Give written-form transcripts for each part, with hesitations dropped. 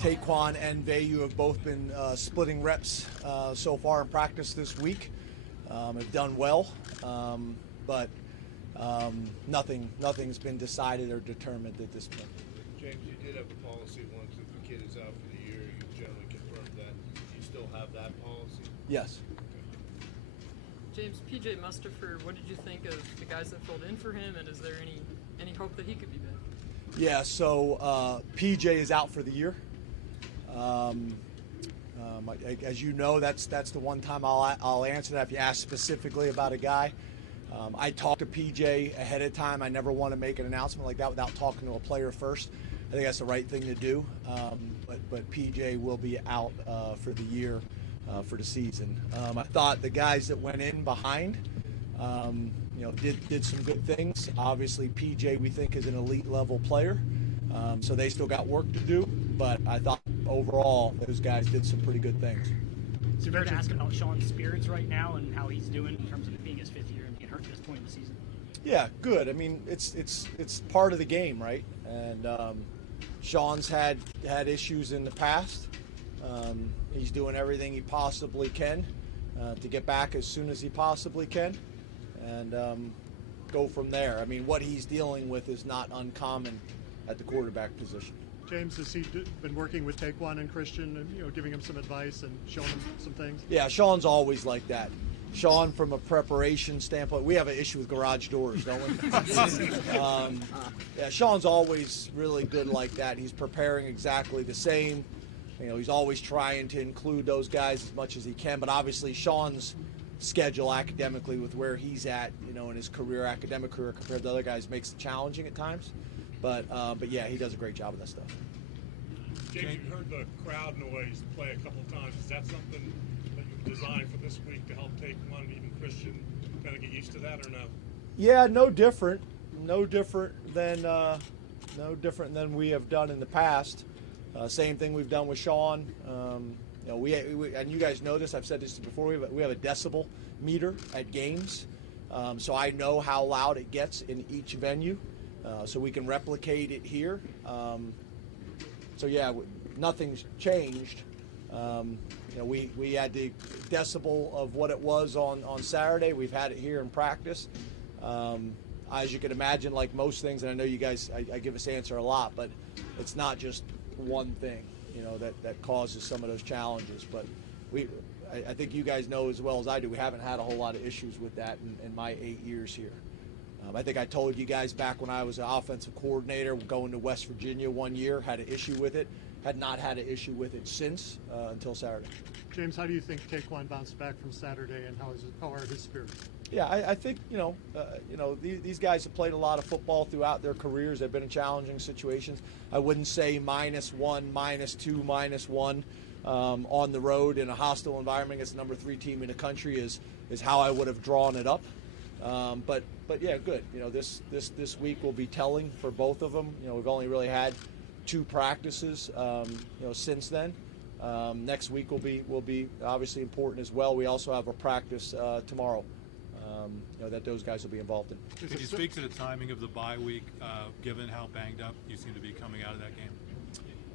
Taekwon and Vayu have both been splitting reps so far in practice this week. Have done well, but nothing's been decided or determined at this point. James, you did have a policy once if the kid is out for the year, you generally confirmed that. Do you still have that policy? Yes. James, PJ Mustipher, what did you think of the guys that filled in for him, and is there any hope that he could be back? Yeah, so PJ is out for the year. As you know, that's the one time I'll answer that if you ask specifically about a guy. I talked to PJ ahead of time. I never want to make an announcement like that without talking to a player first. I think that's the right thing to do. But PJ will be out for the year, for the season. I thought the guys that went in behind, did some good things. Obviously, PJ we think is an elite level player, so they still got work to do. But I thought overall those guys did some pretty good things. Is it fair to ask about Sean's spirits right now and how he's doing in terms of it being his 5th year and being hurt at this point in the season? Yeah, good. I mean, it's part of the game, right? And Sean's had issues in the past. He's doing everything he possibly can to get back as soon as he possibly can, and go from there. I mean, what he's dealing with is not uncommon at the quarterback position. James, has he been working with Taekwon and Christian and giving him some advice and showing him some things? Yeah, Sean's always like that. Sean, from a preparation standpoint, we have an issue with garage doors, don't we? Yeah, Sean's always really good like that. He's preparing exactly the same. He's always trying to include those guys as much as he can. But obviously, Sean's schedule academically with where he's at, in his academic career compared to other guys, makes it challenging at times. But yeah, he does a great job with that stuff. James, you heard the crowd noise play a couple times. Is that something that you've designed for this week to help Taekwon and even Christian kind of get used to that, or no? Yeah, no different than we have done in the past. Same thing we've done with Sean. We and you guys know this. I've said this before. We have a decibel meter at games, so I know how loud it gets in each venue. So we can replicate it here. So yeah, nothing's changed. We had the decibel of what it was on Saturday. We've had it here in practice. As you can imagine, like most things, and I know you guys, I give this answer a lot, but it's not just one thing, that causes some of those challenges. But I think you guys know as well as I do, we haven't had a whole lot of issues with that in my 8 years here. I think I told you guys back when I was an offensive coordinator going to West Virginia one year, had an issue with it. Had not had an issue with it since until Saturday. James, how do you think Taekwon bounced back from Saturday, and how are his spirits? Yeah, I think these guys have played a lot of football throughout their careers. They've been in challenging situations. I wouldn't say -1, -2, -1 on the road in a hostile environment against the number 3 team in the country is how I would have drawn it up. But yeah, good. This week will be telling for both of them. We've only really had 2 practices, since then. Next week will be obviously important as well. We also have a practice tomorrow, that those guys will be involved in. Could you speak to the timing of the bye week, given how banged up you seem to be coming out of that game?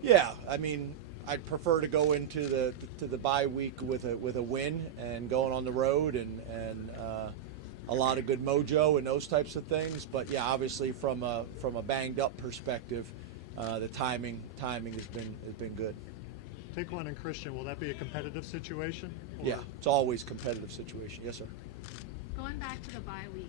Yeah, I mean, I'd prefer to go into the bye week with a win and going on the road and a lot of good mojo and those types of things. But yeah, obviously from a banged up perspective, the timing has been good. Taekwon and Christian, will that be a competitive situation? Yeah, it's always a competitive situation. Yes, sir. Going back to the bye week,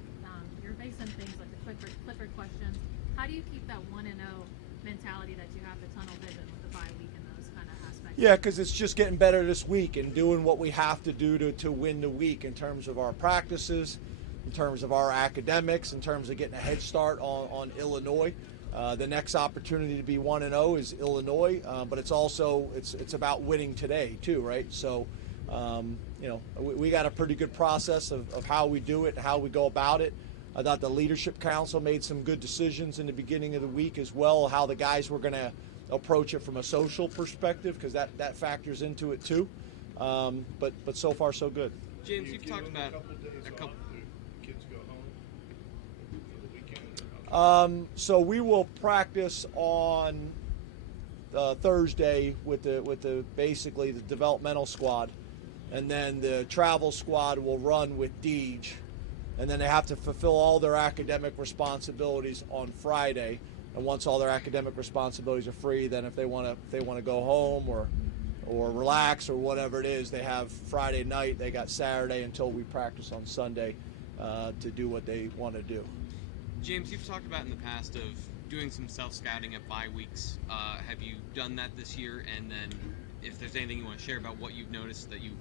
you're facing things like the Clifford questions. How do you keep that 1-0 mentality that you have the tunnel vision with the bye week and those kind of aspects? Yeah, because it's just getting better this week and doing what we have to do to win the week in terms of our practices, in terms of our academics, in terms of getting a head start on Illinois. The next opportunity to be 1-0 is Illinois, but it's also it's about winning today too, right? So, we got a pretty good process of how we do it, and how we go about it. I thought the Leadership Council made some good decisions in the beginning of the week as well, how the guys were going to approach it from a social perspective, because that factors into it too. But so far so good. James, you've talked about a couple. Kids go home for the weekend. So we will practice on Thursday with the basically the developmental squad, and then the travel squad will run with Deej, and then they have to fulfill all their academic responsibilities on Friday. And once all their academic responsibilities are free, then if they want to go home or relax or whatever it is, they have Friday night. They got Saturday until we practice on Sunday to do what they want to do. James, you've talked about in the past of doing some self-scouting at bye weeks. Have you done that this year? And then if there's anything you want to share about what you've noticed that you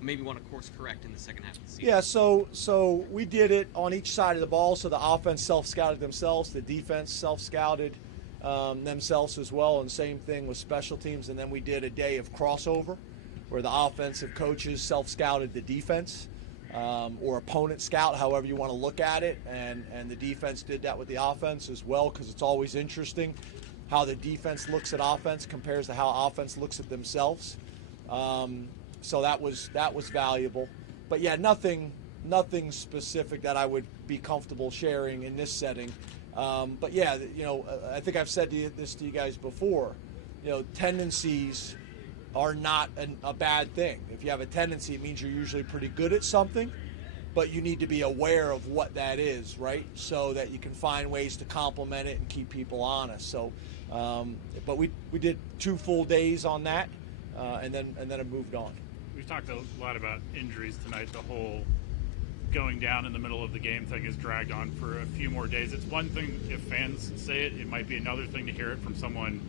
maybe want to course correct in the second half of the season? Yeah, so we did it on each side of the ball. So the offense self-scouted themselves, the defense self-scouted themselves as well, and same thing with special teams. And then we did a day of crossover where the offensive coaches self-scouted the defense or opponent scout, however you want to look at it, and the defense did that with the offense as well, because it's always interesting how the defense looks at offense compares to how offense looks at themselves. So that was valuable, but yeah, nothing specific that I would be comfortable sharing in this setting. But yeah, I think I've said this to you guys before. Tendencies are not a bad thing. If you have a tendency, it means you're usually pretty good at something, but you need to be aware of what that is, right? So that you can find ways to complement it and keep people honest. So, but we did 2 full days on that, and then it moved on. We've talked a lot about injuries tonight. The whole going down in the middle of the game thing has dragged on for a few more days. It's one thing if fans say it. It might be another thing to hear it from someone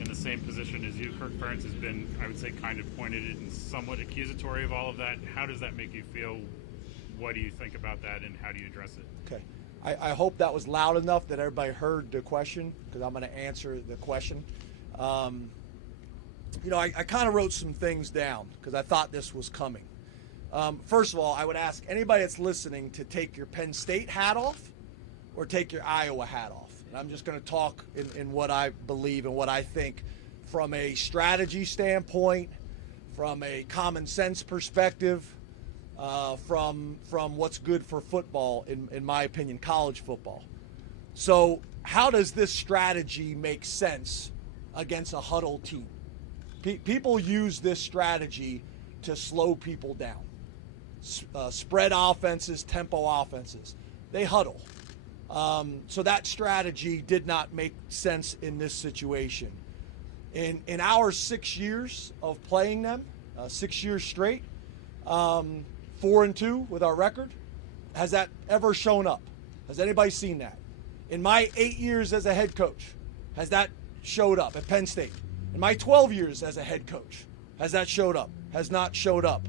in the same position as you. Kirk Ferentz has been, I would say, kind of pointed and somewhat accusatory of all of that. How does that make you feel? What do you think about that, and how do you address it? Okay. I hope that was loud enough that everybody heard the question, because I'm going to answer the question. I kind of wrote some things down because I thought this was coming. First of all, I would ask anybody that's listening to take your Penn State hat off or take your Iowa hat off. And I'm just going to talk in what I believe and what I think from a strategy standpoint, from a common sense perspective, from what's good for football, in my opinion, college football. So how does this strategy make sense against a huddle team? People use this strategy to slow people down. Spread offenses, tempo offenses. They huddle. So that strategy did not make sense in this situation. In our 6 years of playing them, 6 years straight, 4-2 with our record, has that ever shown up? Has anybody seen that? In my 8 years as a head coach, has that showed up at Penn State? In my 12 years as a head coach, has that showed up? Has not showed up.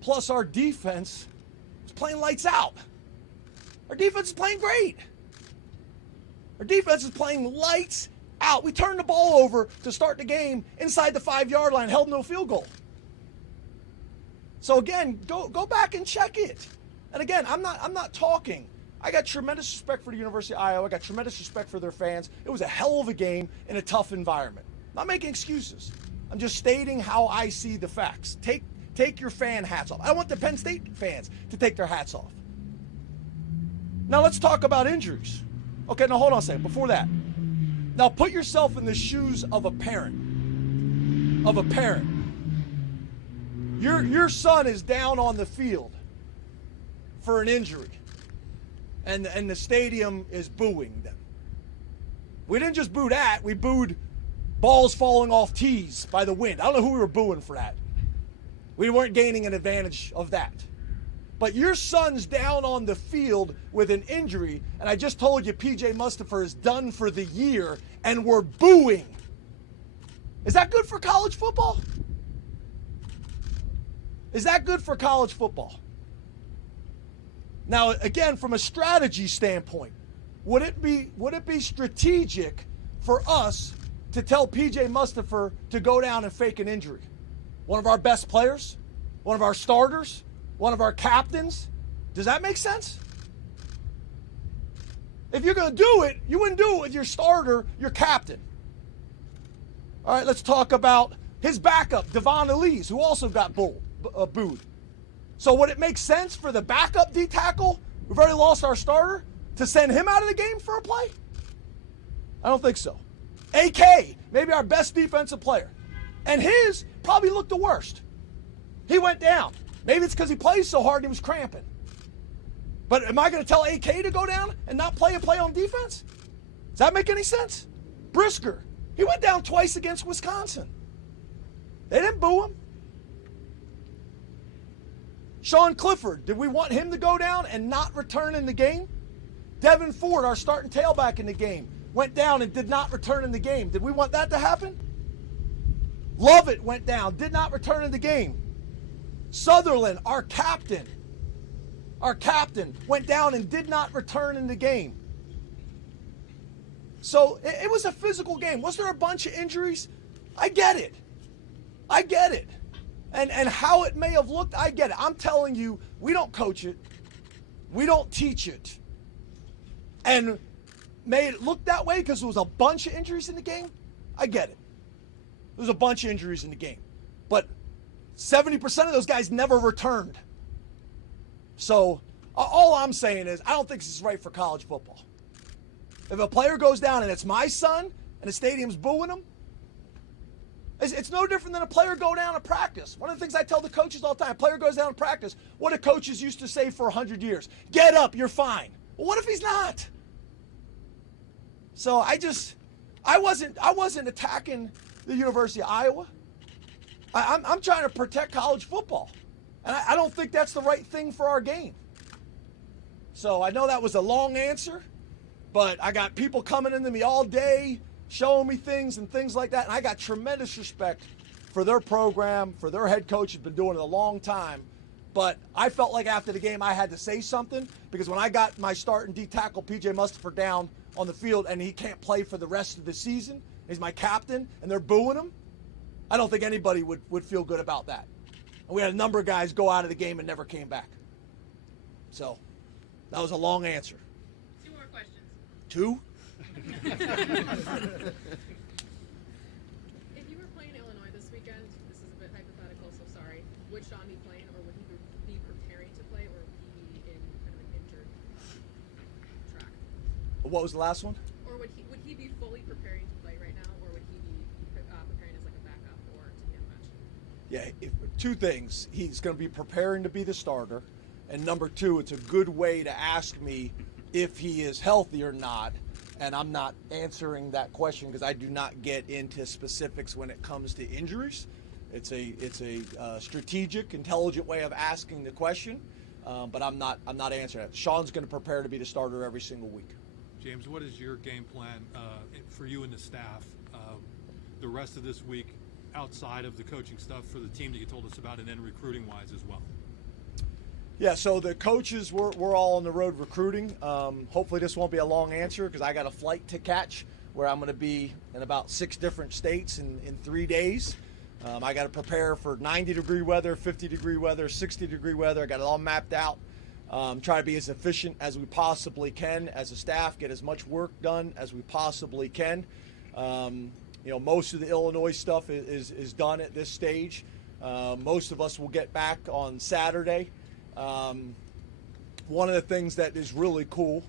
Plus, our defense is playing lights out. Our defense is playing great. Our defense is playing lights out. We turned the ball over to start the game inside the 5-yard line, held no field goal. So again, go back and check it. And again, I'm not talking. I got tremendous respect for the University of Iowa. I got tremendous respect for their fans. It was a hell of a game in a tough environment. I'm not making excuses. I'm just stating how I see the facts. Take your fan hats off. I want the Penn State fans to take their hats off. Now let's talk about injuries. Okay, now hold on a second. Before that, now put yourself in the shoes of a parent. Your son is down on the field for an injury, and the stadium is booing them. We didn't just boo that. We booed balls falling off tees by the wind. I don't know who we were booing for that. We weren't gaining an advantage of that. But your son's down on the field with an injury, and I just told you PJ Mustipher is done for the year, and we're booing. Is that good for college football? Is that good for college football? Now, again, from a strategy standpoint, would it be strategic for us to tell PJ Mustipher to go down and fake an injury? One of our best players? One of our starters? One of our captains? Does that make sense? If you're going to do it, you wouldn't do it with your starter, your captain. All right, let's talk about his backup, Devon Elise, who also got booed. So would it make sense for the backup D tackle? We've already lost our starter. to send him out of the game for a play? I don't think so. AK, maybe our best defensive player. And his probably looked the worst. He went down. Maybe it's because he plays so hard and he was cramping. But am I going to tell AK to go down and not play a play on defense? Does that make any sense? Brisker, he went down twice against Wisconsin. They didn't boo him. Sean Clifford, did we want him to go down and not return in the game? Devin Ford, our starting tailback in the game, went down and did not return in the game. Did we want that to happen? Lovett went down, did not return in the game. Sutherland, our captain, went down and did not return in the game. So it was a physical game. Was there a bunch of injuries? I get it. And how it may have looked, I get it. I'm telling you, we don't coach it. We don't teach it. And may it look that way because there was a bunch of injuries in the game? I get it. There was a bunch of injuries in the game. But 70% of those guys never returned. So all I'm saying is I don't think this is right for college football. If a player goes down and it's my son and the stadium's booing him, it's no different than a player go down at practice. One of the things I tell the coaches all the time, a player goes down in practice, what do coaches used to say for 100 years? Get up, you're fine. Well, what if he's not? So I wasn't attacking the University of Iowa. I'm trying to protect college football. And I don't think that's the right thing for our game. So I know that was a long answer, but I got people coming into me all day, showing me things and things like that. And I got tremendous respect for their program, for their head coach who's been doing it a long time. But I felt like after the game I had to say something because when I got my starting D tackle, PJ Mustipher, down on the field and he can't play for the rest of the season, he's my captain, and they're booing him, I don't think anybody would feel good about that. And we had a number of guys go out of the game and never came back. So that was a long answer. 2 more questions. 2? If you were playing Illinois this weekend, this is a bit hypothetical, so sorry, would Sean be playing, or would he be preparing to play, or would he be in kind of an injured track? What was the last one? Or would he be fully preparing to play right now, or would he be preparing as like a backup or to be on the bench? Yeah, 2 things. He's going to be preparing to be the starter. And number 2, it's a good way to ask me if he is healthy or not. And I'm not answering that question because I do not get into specifics when it comes to injuries. It's a strategic, intelligent way of asking the question, but I'm not answering it. Sean's going to prepare to be the starter every single week. James, what is your game plan for you and the staff the rest of this week outside of the coaching stuff for the team that you told us about and then recruiting-wise as well? Yeah, so the coaches, we're all on the road recruiting. Hopefully this won't be a long answer because I got a flight to catch where I'm going to be in about 6 different states in 3 days. I got to prepare for 90-degree weather, 50-degree weather, 60-degree weather. I got it all mapped out. Try to be as efficient as we possibly can as a staff, get as much work done as we possibly can. Most of the Illinois stuff is done at this stage. Most of us will get back on Saturday. One of the things that is really cool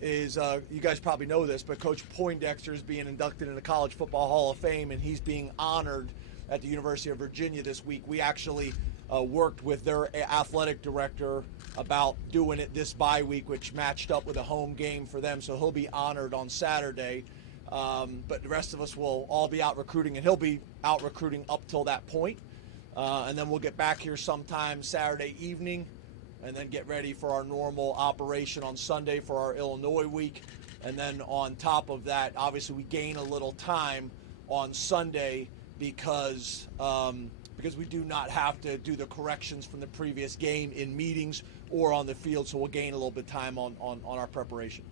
is, you guys probably know this, but Coach Poindexter is being inducted in the College Football Hall of Fame, and he's being honored at the University of Virginia this week. We actually worked with their athletic director about doing it this bye week, which matched up with a home game for them, so he'll be honored on Saturday. But the rest of us will all be out recruiting, and he'll be out recruiting up till that point. And then we'll get back here sometime Saturday evening and then get ready for our normal operation on Sunday for our Illinois week. And then on top of that, obviously we gain a little time on Sunday because we do not have to do the corrections from the previous game in meetings or on the field, so we'll gain a little bit of time on our preparation.